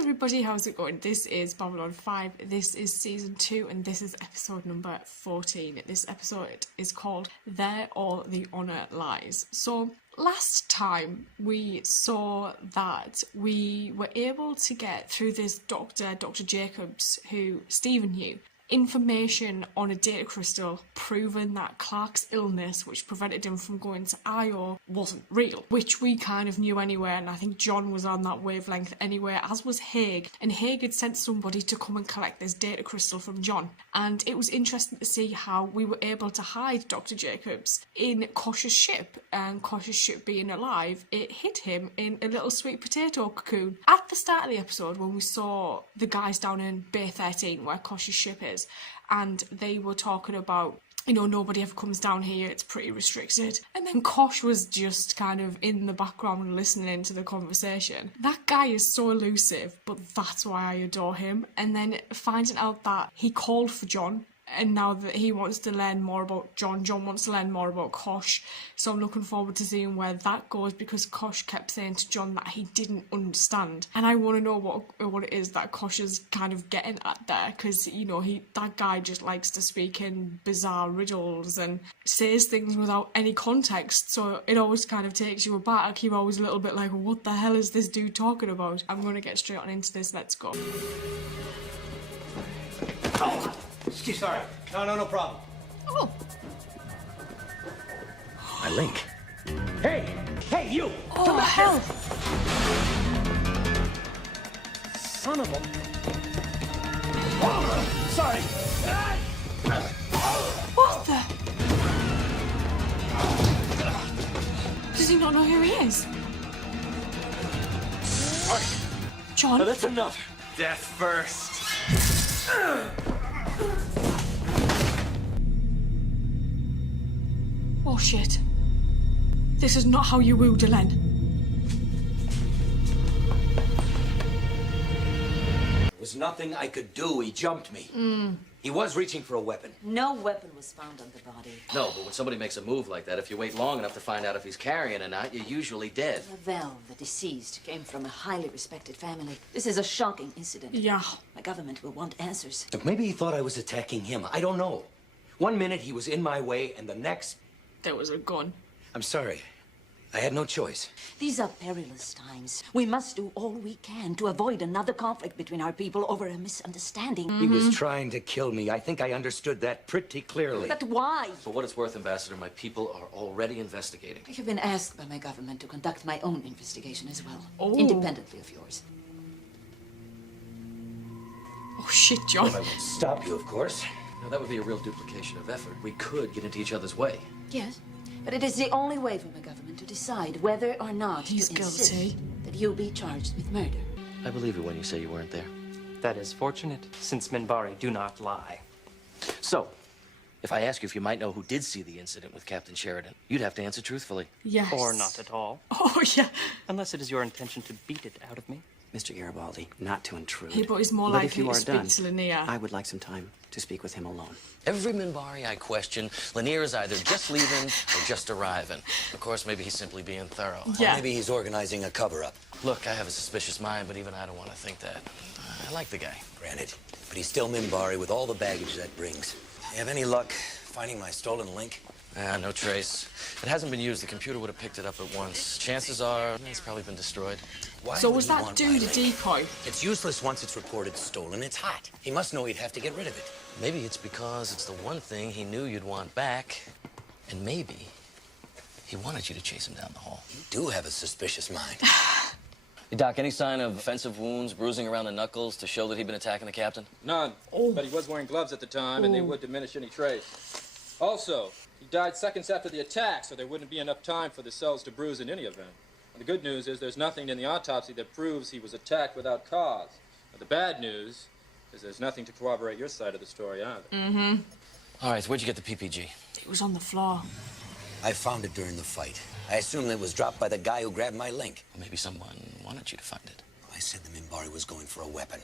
everybody, how's it going? This is Babylon 5, this is season 2 and this is episode number 14. This episode is called There All the Honour Lies. So last time we saw that we were able to get through this Dr. Jacobs, who Stephen knew, information on a data crystal proving that Clark's illness, which prevented him from going to Io, wasn't real, which we kind of knew anyway, and I think John was on that wavelength anyway, as was Haig, and Haig had sent somebody to come and collect this data crystal from John, and it was interesting to see how we were able to hide Dr. Jacobs in Kosh's ship, and Kosh's ship being alive, it hid him in a little sweet potato cocoon. At the start of the episode, when we saw the guys down in Bay 13, where Kosh's ship is, and they were talking about, you know, nobody ever comes down here, it's pretty restricted. And then Kosh was just kind of in the background listening to the conversation. That guy is so elusive, but that's why I adore him. And then finding out that he called for John, and now that he wants to learn more about John wants to learn more about Kosh. So I'm looking forward to seeing where that goes, because Kosh kept saying to John that he didn't understand. And I want to know what it is that Kosh is kind of getting at there, because, you know, that guy just likes to speak in bizarre riddles and says things without any context. So it always kind of takes you aback. You're always a little bit like, what the hell is this dude talking about? I'm going to get straight on into this. Let's go. Oh. Sorry. No problem. Oh. My link. Hey, you! Oh, come hell! Son of a... Oh, sorry. What the? Does he not know who he is? John? No, that's enough. Death first. Oh shit. This is not how you woo Delenn. There was nothing I could do. He jumped me. He was reaching for a weapon. No weapon was found on the body. No, but when somebody makes a move like that, if you wait long enough to find out if he's carrying or not, you're usually dead. Lavelle, the deceased, came from a highly respected family. This is a shocking incident. Yeah. My government will want answers. Look, maybe he thought I was attacking him. I don't know. One minute he was in my way, and the next... There was a gun. I'm sorry. I had no choice. These are perilous times. We must do all we can to avoid another conflict between our people over a misunderstanding. He was trying to kill me. I think I understood that pretty clearly. But why? For what it's worth, Ambassador, my people are already investigating. I have been asked by my government to conduct my own investigation as well, Oh. independently of yours. Oh shit, John. Well, I won't stop you, of course. Now, that would be a real duplication of effort. We could get into each other's way. Yes, but it is the only way for my government to decide whether or not He's to insist guilty. that you be charged with murder. I believe you when you say you weren't there. That is fortunate, since Minbari do not lie. So, if I ask you if you might know who did see the incident with Captain Sheridan, you'd have to answer truthfully. Yes. Or not at all. Oh yeah. Unless it is your intention to beat it out of me. Mr. Garibaldi, not to intrude. He, but he's more But if likely you to are speak done, to Lanier. I would like some time to speak with him alone. Every Minbari I question, Lanier is either just leaving or just arriving. Of course, maybe he's simply being thorough. Yeah. Maybe he's organizing a cover-up. Look, I have a suspicious mind, but even I don't want to think that. I like the guy. Granted. But he's still Minbari with all the baggage that brings. You have any luck finding my stolen link? No trace. It hasn't been used. The computer would have picked it up at once. Chances are it's probably been destroyed. Why So would was he that want my dude a link? decoy? It's useless once it's reported stolen. It's hot. He must know he'd have to get rid of it. Maybe it's because it's the one thing he knew you'd want back. And maybe he wanted you to chase him down the hall. You do have a suspicious mind. Hey, Doc, any sign of offensive wounds, bruising around the knuckles to show that he'd been attacking the captain? None. But he was wearing gloves at the time, and they would diminish any trace. Also, he died seconds after the attack, so there wouldn't be enough time for the cells to bruise in any event. And the good news is there's nothing in the autopsy that proves he was attacked without cause. But the bad news is there's nothing to corroborate your side of the story either. All right, so where'd you get the PPG? It was on the floor. I found it during the fight. I assume it was dropped by the guy who grabbed my link. Well, maybe someone wanted you to find it. I said the Minbari was going for a weapon.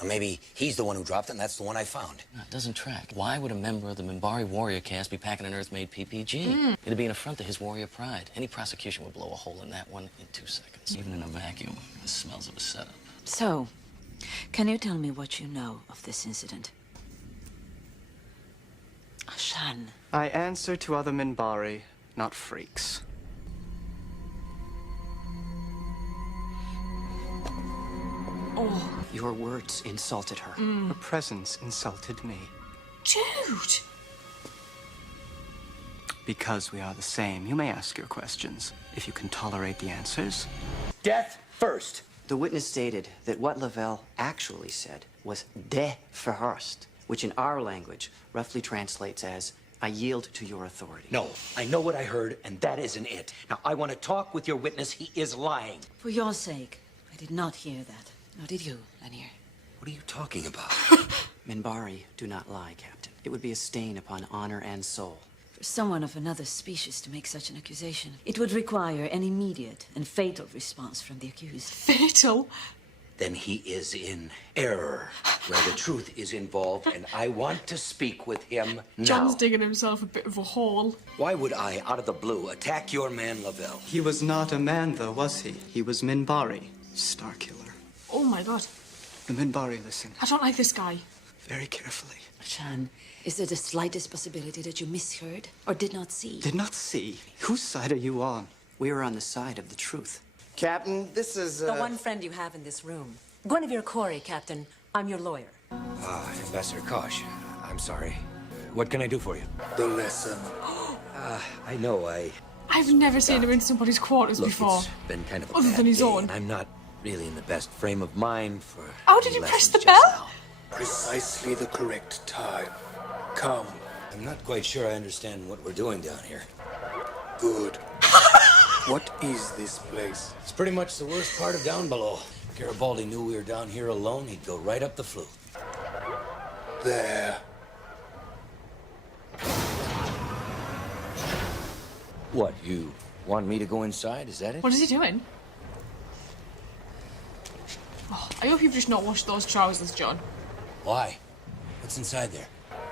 Now maybe he's the one who dropped it, and that's the one I found. No, it doesn't track. Why would a member of the Minbari warrior caste be packing an Earth-made PPG? It'd be an affront to his warrior pride. Any prosecution would blow a hole in that one in 2 seconds. Even in a vacuum, the smells of a setup. So, Can you tell me what you know of this incident? Ashan. I answer to other Minbari, not freaks. Oh, Your words insulted her. Her presence insulted me. dude. Because we are the same, you may ask your questions, if you can tolerate the answers. Death first. The witness stated that what Lavelle actually said was "de verhorst," which in our language roughly translates as "I yield to your authority." No, I know what I heard, and that isn't it. Now, I want to talk with your witness. He is lying. For your sake, I did not hear that. Nor did you, Lanier. What are you talking about? Minbari do not lie, Captain. It would be a stain upon honor and soul. For someone of another species to make such an accusation, it would require an immediate and fatal response from the accused. Fatal. Then he is in error, where the truth is involved, and I want to speak with him now. John's digging himself a bit of a hole. Why would I, out of the blue, attack your man Lavelle? He was not a man, though, was he? He was Minbari, Starkiller. Oh my god. The Minbari listen I don't like this guy. very carefully. Ashan, is there the slightest possibility that you misheard or did not see? Did not see. Whose side are you on? We are on the side of the truth. Captain, this is, The one friend you have in this room. Guinevere Corey, Captain. I'm your lawyer. Ambassador Kosh, I'm sorry. What can I do for you? the lesson. I know, I've never seen him in somebody's quarters Look, before. it's been kind of a Other bad than his day, own. and I'm not really in the best frame of mind for How did any you press lessons the just bell? now. Precisely the correct time. Come. I'm not quite sure I understand what we're doing down here. Good. What is this place? It's pretty much the worst part of down below. If Garibaldi knew we were down here alone, he'd go right up the flue. There. What, you want me to go inside? Is that it? What is he doing? Oh, I hope you've just not washed those trousers, John. Why? What's inside there?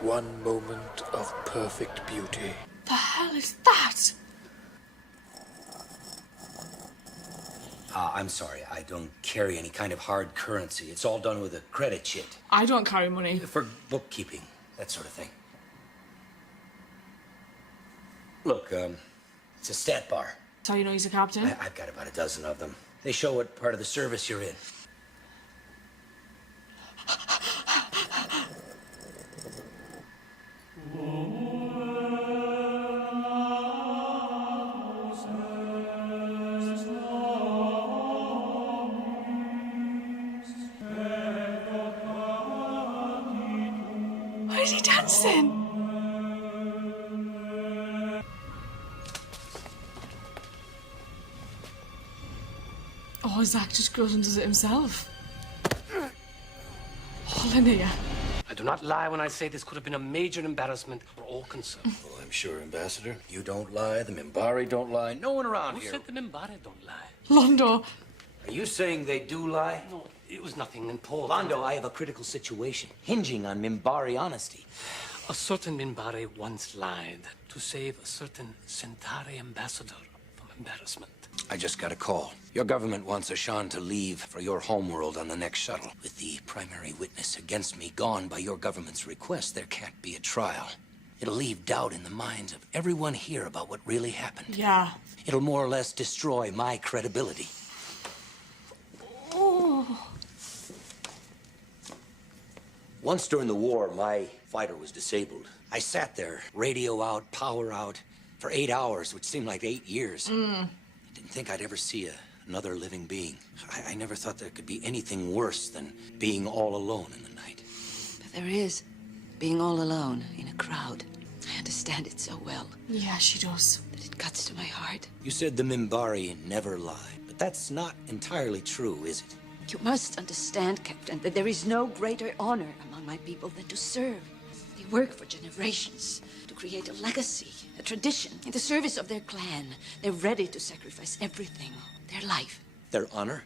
One moment of perfect beauty. The hell is that? I'm sorry, I don't carry any kind of hard currency. It's all done with a credit sheet. I don't carry money. For bookkeeping, that sort of thing. Look, it's a stat bar. That's how you know he's a captain. I've got about a dozen of them. They show what part of the service you're in. Why is he dancing? Oh, Zach just goes and does it himself. Oh, Linnea. I do not lie when I say this could have been a major embarrassment for all concerned. Oh, I'm sure, Ambassador. You don't lie, the Minbari don't lie, no one around Who here. said the Minbari don't lie? Londo. Are you saying they do lie? No, it was nothing important. Londo, I have a critical situation, hinging on Minbari honesty. A certain Minbari once lied to save a certain Centauri ambassador from embarrassment. I just got a call. Your government wants Ashan to leave for your homeworld on the next shuttle. With the primary witness against me gone by your government's request, there can't be a trial. It'll leave doubt in the minds of everyone here about what really happened. Yeah. It'll more or less destroy my credibility. Oh. Once during the war, my fighter was disabled. I sat there, radio out, power out, for 8 hours, which seemed like 8 years. I didn't think I'd ever see another living being. I never thought there could be anything worse than being all alone in the night. But there is. Being all alone in a crowd. I understand it so well Yeah, she does. that it cuts to my heart. You said the Minbari never lie, but that's not entirely true, is it? You must understand, Captain, that there is no greater honor among my people than to serve. They work for generations to create a legacy, a tradition, in the service of their clan. They're ready to sacrifice everything, their life. Their honor?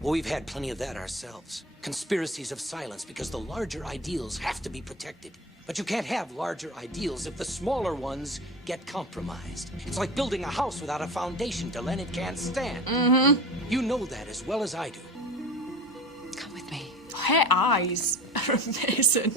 Well, we've had plenty of that ourselves. Conspiracies of silence because the larger ideals have to be protected. But you can't have larger ideals if the smaller ones get compromised. It's like building a house without a foundation to it can't stand. You know that as well as I do. Come with me. Oh, her eyes are amazing.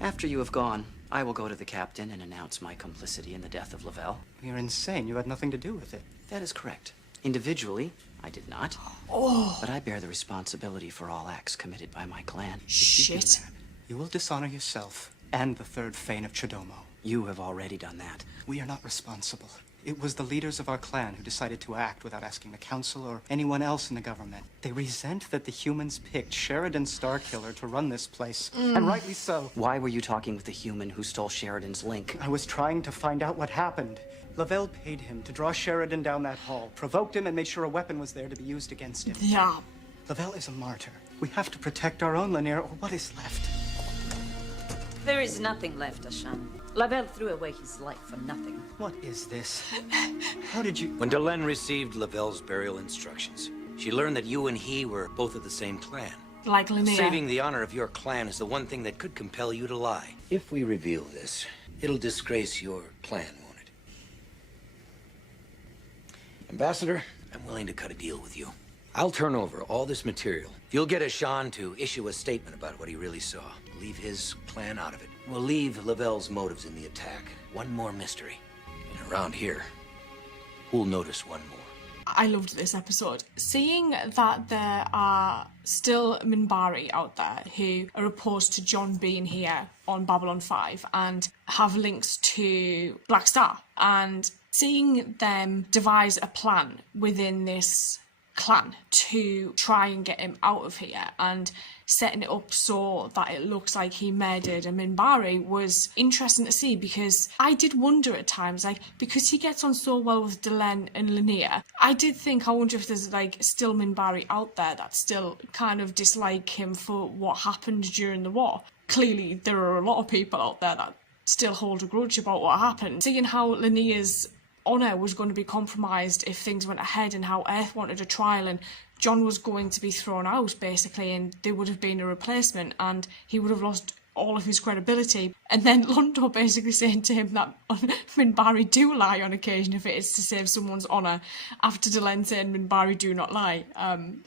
After you have gone, I will go to the captain and announce my complicity in the death of Lavelle. You're insane. You had nothing to do with it. That is correct. Individually, I did not. Oh. But I bear the responsibility for all acts committed by my clan. Shit. You will dishonor yourself and the third Fane of Chodomo. You have already done that. We are not responsible. It was the leaders of our clan who decided to act without asking the council or anyone else in the government. They resent that the humans picked Sheridan Starkiller to run this place, and rightly so. Why were you talking with the human who stole Sheridan's link? I was trying to find out what happened. Lavelle paid him to draw Sheridan down that hall, provoked him, and made sure a weapon was there to be used against him. Yeah. Lavelle is a martyr. We have to protect our own Lanier, or what is left. There is nothing left, Ashan. Lavelle threw away his life for nothing. What is this? How did you... When Delenn received Lavelle's burial instructions, she learned that you and he were both of the same clan. Like Lanier. Saving the honor of your clan is the one thing that could compel you to lie. If we reveal this, it'll disgrace your clan, won't it? Ambassador, I'm willing to cut a deal with you. I'll turn over all this material. You'll get Ashan to issue a statement about what he really saw. Leave his clan out of it. We'll leave Lavelle's motives in the attack. One more mystery. And around here, who'll notice one more? I loved this episode. Seeing that there are still Minbari out there who are opposed to John being here on Babylon 5 and have links to Black Star, and seeing them devise a plan within this clan to try and get him out of here and setting it up so that it looks like he murdered a Minbari was interesting to see, because I did wonder at times, like, because he gets on so well with Delenn and Lanier, I did think, I wonder if there's like still Minbari out there that still kind of dislike him for what happened during the war. Clearly there are a lot of people out there that still hold a grudge about what happened. Seeing how Lanier's honour was going to be compromised if things went ahead, and how Earth wanted a trial and John was going to be thrown out basically, and there would have been a replacement and he would have lost all of his credibility. And then Londo basically saying to him that Minbari do lie on occasion if it is to save someone's honour, after Delenn saying Minbari do not lie.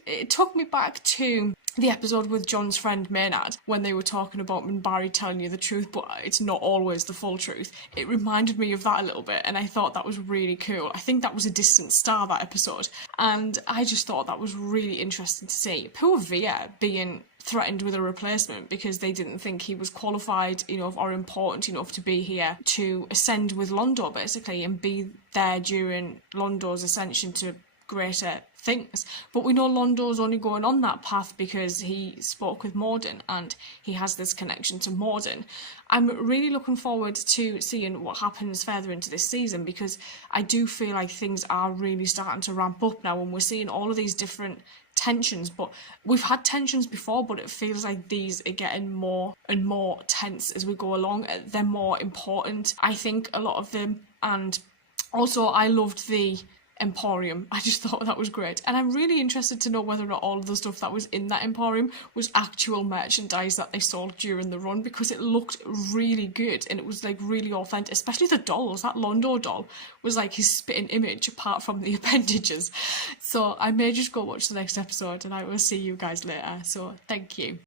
It took me back to the episode with John's friend Maynard when they were talking about Minbari telling you the truth, but it's not always the full truth. It reminded me of that a little bit, and I thought that was really cool. I think that was a distant star, that episode, and I just thought that was really interesting to see. Poor Via being threatened with a replacement because they didn't think he was qualified enough or important enough to be here to ascend with Londo basically and be there during Londo's ascension to greater things. But we know Londo's only going on that path because he spoke with Morden and he has this connection to Morden. I'm really looking forward to seeing what happens further into this season, because I do feel like things are really starting to ramp up now and we're seeing all of these different tensions. But we've had tensions before, but it feels like these are getting more and more tense as we go along. They're more important, I think, a lot of them. And also I loved the Emporium. I just thought that was great, and I'm really interested to know whether or not all of the stuff that was in that Emporium was actual merchandise that they sold during the run, because it looked really good and it was like really authentic, especially the dolls. That Londo doll was like his spitting image apart from the appendages. So I may just go watch the next episode and I will see you guys later. So thank you.